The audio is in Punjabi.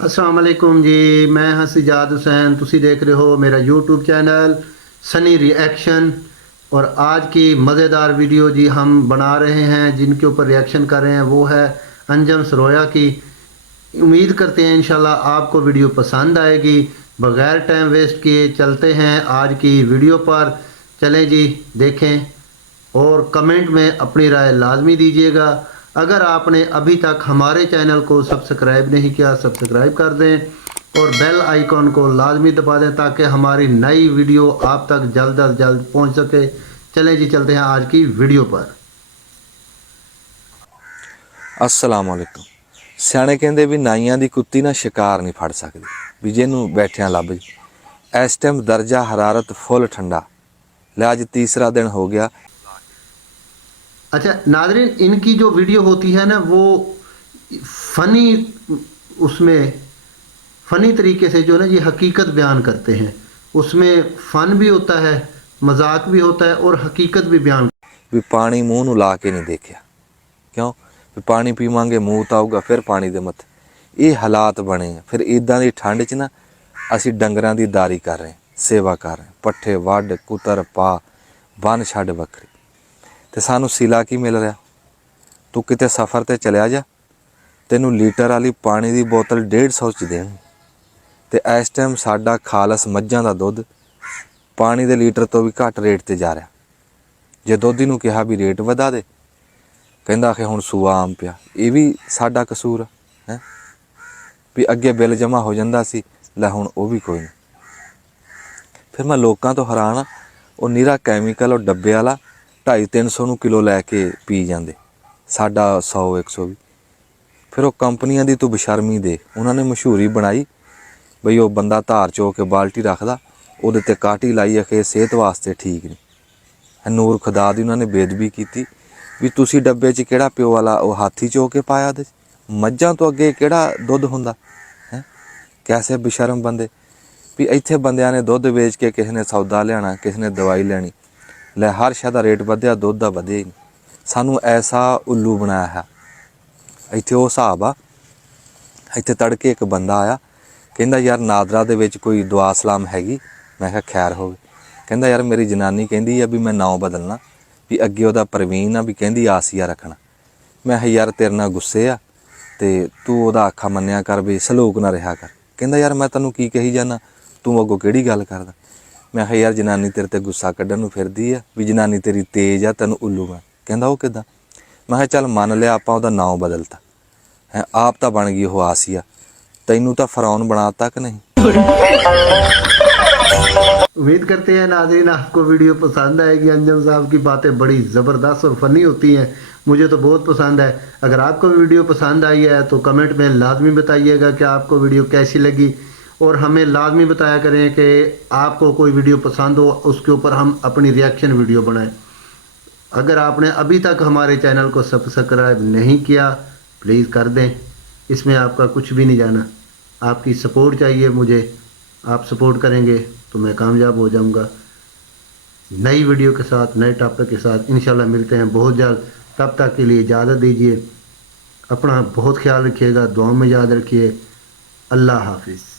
अस्सलाम वालेकुम जी। मैं हाँ सिजाद हुसैन, तुसी देख रहे हो मेरा यूट्यूब चैनल सनी रिएक्शन। और आज की मज़ेदार वीडियो जी हम बना रहे हैं, जिनके ऊपर रिएक्शन कर रहे हैं वो है अंजम सरोया की। उम्मीद करते हैं इंशाल्लाह आपको वीडियो पसंद आएगी। बग़ैर टाइम वेस्ट किए चलते हैं आज की वीडियो पर। चलें जी, देखें और कमेंट में अपनी राय लाजमी दीजिएगा। अगर आपने अभी तक हमारे चैनल को सब्सक्राइब नहीं किया, सब्सक्राइब कर दें और बेल आइकॉन को लाजमी दबा दें ताकि हमारी नई वीडियो आप तक जल्द अज जल्द पहुंच सके। चलें जी, चलते हैं आज की वीडियो पर। अस्सलाम वालेकुम। ਸਿਆਣੇ ਕਹਿੰਦੇ ਵੀ ਨਾਈਆਂ ਦੀ ਕੁੱਤੀ ਨਾ ਸ਼ਿਕਾਰ ਨਹੀਂ ਫੜ ਸਕਦੀ, ਵੀ ਜਿਹਨੂੰ ਬੈਠਿਆਂ ਲੱਭ ਜੇ। ਇਸ ਟਾਈਮ ਦਰਜਾ ਹਰਾਰਤ ਫੁੱਲ ਠੰਡਾ। ਲੈ ਅੱਜ तीसरा दिन हो गया। अच्छा नाज़रीन, इनकी जो वीडियो होती है ना वो फ़नी, उसमें फ़नी तरीके से जो है ना ये हकीकत बयान करते हैं। उसमें फ़न भी होता है, मजाक भी होता है और हकीकत भी बयान। ਵੀ ਪਾਣੀ ਮੂੰਹ ਨੂੰ ਲਾ ਕੇ ਨਹੀਂ ਦੇਖਿਆ, ਕਿਉਂ? ਵੀ ਪਾਣੀ ਪੀਵਾਂਗੇ ਮੂੰਹ ਤਾਂ ਆਊਗਾ, ਫਿਰ ਪਾਣੀ ਦੇ ਮੱਥੇ। ਇਹ ਹਾਲਾਤ ਬਣੇ ਆ। ਫਿਰ ਇਦਾਂ ਦੀ ਠੰਡ 'ਚ ਨਾ ਅਸੀਂ ਡੰਗਰਾਂ ਦੀ ਦਾਰੀ ਕਰ ਰਹੇ, ਸੇਵਾ ਕਰ ਰਹੇ, ਪੱਠੇ ਵੱਢ ਕੁਤਰ ਪਾ ਬੰਨ ਛੱਡ ਵੱਖਰੀ। ਤੇ ਸਾਨੂੰ ਸਿਲਾ ਕੀ ਮਿਲ ਰਿਹਾ? ਤੂੰ ਕਿਤੇ ਸਫ਼ਰ ਤੇ ਚਲਿਆ ਜਾ, ਤੈਨੂੰ ਲੀਟਰ ਵਾਲੀ ਪਾਣੀ ਦੀ ਬੋਤਲ 150 'ਚ ਦੇਣ। ਤੇ ਇਸ ਟਾਈਮ ਸਾਡਾ ਖਾਲਸ ਮੱਝਾਂ ਦਾ ਦੁੱਧ ਪਾਣੀ ਦੇ ਲੀਟਰ ਤੋਂ ਵੀ ਘੱਟ ਰੇਟ ਤੇ ਜਾ ਰਿਹਾ। ਜੇ ਦੋਧੀ ਨੂੰ ਕਿਹਾ ਵੀ ਰੇਟ ਵਧਾ ਦੇ, ਕਹਿੰਦਾ ਕਿ ਹੁਣ ਸੂਆ ਆਮ ਪਿਆ। ਇਹ ਵੀ ਸਾਡਾ ਕਸੂਰ ਹੈ। ਵੀ ਅੱਗੇ ਬਿੱਲ ਜਮ੍ਹਾਂ ਹੋ ਜਾਂਦਾ ਸੀ, ਲੈ ਹੁਣ ਉਹ ਵੀ ਕੋਈ ਨਹੀਂ। ਫਿਰ ਮੈਂ ਲੋਕਾਂ ਤੋਂ ਹੈਰਾਨ ਆ, ਉਹ ਨੀਰਾ ਕੈਮੀਕਲ, ਉਹ ਡੱਬੇ ਵਾਲਾ 250-300 ਨੂੰ ਕਿਲੋ ਲੈ ਕੇ ਪੀ ਜਾਂਦੇ, ਸਾਡਾ 100-100 ਵੀ। ਫਿਰ ਉਹ ਕੰਪਨੀਆਂ ਦੀ ਤੂੰ ਬੇਸ਼ਰਮੀ ਦੇਖ। ਉਹਨਾਂ ਨੇ ਮਸ਼ਹੂਰੀ ਬਣਾਈ ਬਈ ਉਹ ਬੰਦਾ ਧਾਰ ਚੋ ਕੇ ਬਾਲਟੀ ਰੱਖਦਾ, ਉਹਦੇ ਤੇ ਕਾਟੀ ਲਾਈ ਆ ਕਿ ਸਿਹਤ ਵਾਸਤੇ ਠੀਕ ਨਹੀਂ। ਨੂਰ ਖੁਦਾ ਦੀ ਉਹਨਾਂ ਨੇ ਬੇਦਬੀ ਕੀਤੀ ਵੀ ਤੁਸੀਂ ਡੱਬੇ 'ਚ ਕਿਹੜਾ ਪਿਓ ਵਾਲਾ ਉਹ ਹਾਥੀ ਚੋ ਕੇ ਪਾਇਆ ਉਹਦੇ 'ਚ? ਮੱਝਾਂ ਤੋਂ ਅੱਗੇ ਕਿਹੜਾ ਦੁੱਧ ਹੁੰਦਾ ਹੈ? ਕੈਸੇ ਬੇਸ਼ਰਮ ਬੰਦੇ। ਵੀ ਇੱਥੇ ਬੰਦਿਆਂ ਨੇ ਦੁੱਧ ਵੇਚ ਕੇ ਕਿਸੇ ਨੇ ਸੌਦਾ ਲਿਆਉਣਾ, ਕਿਸੇ ਨੇ ਦਵਾਈ ਲੈਣੀ। ਲੈ ਹਰ ਸ਼ੈ ਦਾ ਰੇਟ ਵਧਿਆ, ਦੁੱਧ ਦਾ ਵਧਿਆ ਹੀ ਨਹੀਂ। ਸਾਨੂੰ ਐਸਾ ਉੱਲੂ ਬਣਾਇਆ ਹੈ। ਇੱਥੇ ਉਹ ਹਿਸਾਬ ਆ, ਇੱਥੇ ਤੜਕੇ ਇੱਕ ਬੰਦਾ ਆਇਆ, ਕਹਿੰਦਾ ਯਾਰ ਨਾਦਰਾ ਦੇ ਵਿੱਚ ਕੋਈ ਦੁਆ ਸਲਾਮ ਹੈਗੀ? ਮੈਂ ਕਿਹਾ ਖੈਰ ਹੋਵੇ। ਕਹਿੰਦਾ ਯਾਰ ਮੇਰੀ ਜਨਾਨੀ ਕਹਿੰਦੀ ਆ ਵੀ ਮੈਂ ਨਾਂ ਬਦਲਣਾ, ਵੀ ਅੱਗੇ ਉਹਦਾ ਪ੍ਰਵੀਨ ਆ, ਵੀ ਕਹਿੰਦੀ ਆਸੀਆ ਰੱਖਣਾ। ਮੈਂ ਕਿਹਾ ਯਾਰ ਤੇਰੇ ਨਾਲ ਗੁੱਸੇ ਆ ਤੇ ਤੂੰ ਉਹਦਾ ਆਖਾ ਮੰਨਿਆ ਕਰ, ਵੀ ਸਲੂਕ ਨਾ ਰਿਹਾ ਕਰ। ਕਹਿੰਦਾ ਯਾਰ ਮੈਂ ਤੈਨੂੰ ਕੀ ਕਹੀ ਜਾਣਾ, ਤੂੰ ਅੱਗੋਂ ਕਿਹੜੀ ਗੱਲ ਕਰਦਾ? ਮੈਂ ਕਿਹਾ ਯਾਰ ਜਨਾਨੀ ਤੇਰੇ ਤੇ ਗੁੱਸਾ ਕੱਢਣ ਨੂੰ ਫਿਰਦੀ ਆ, ਵੀ ਜਨਾਨੀ ਤੇਰੀ ਤੇਜ਼ ਆ, ਤੈਨੂੰ ਉੱਲੂ ਮੈਂ। ਕਹਿੰਦਾ ਉਹ ਕਿੱਦਾਂ? ਮੈਂ ਕਿਹਾ ਚੱਲ ਮੰਨ ਲਿਆ ਆਪਾਂ ਉਹਦਾ ਨਾਂ ਬਦਲਤਾ ਹੈ, ਆਪ ਤਾਂ ਬਣ ਗਈ ਉਹ ਆਸੀਆ, ਤੈਨੂੰ ਤਾਂ ਫਰਾਉਨ ਬਣਾਤਾ ਕਿ नहीं? उम्मीद करते हैं नाज़रीन आपको वीडियो पसंद आएगी। अंजम साहब की बातें बड़ी ज़बरदस्त और फ़नी होती हैं, मुझे तो बहुत पसंद है। अगर आपको वीडियो पसंद आई है तो कमेंट में लाजमी बताइएगा कि आपको वीडियो कैसी लगी, और हमें लाजमी बताया करें कि आपको कोई वीडियो पसंद हो, उसके ऊपर हम अपनी रिएक्शन वीडियो बनाएं। अगर आपने अभी तक हमारे चैनल को सब्सक्राइब नहीं किया प्लीज़ कर दें, इसमें आपका कुछ भी नहीं जाना। आपकी सपोर्ट चाहिए मुझे, आप सपोर्ट करेंगे तो मैं कामयाब हो जाऊंगा। नई वीडियो के साथ, नए टॉपिक के साथ इंशाल्लाह मिलते हैं बहुत जल्द। तब तक के लिए इजाज़त दीजिए। अपना बहुत ख्याल रखिएगा, दुआ में याद रखिए। अल्लाह हाफिज़।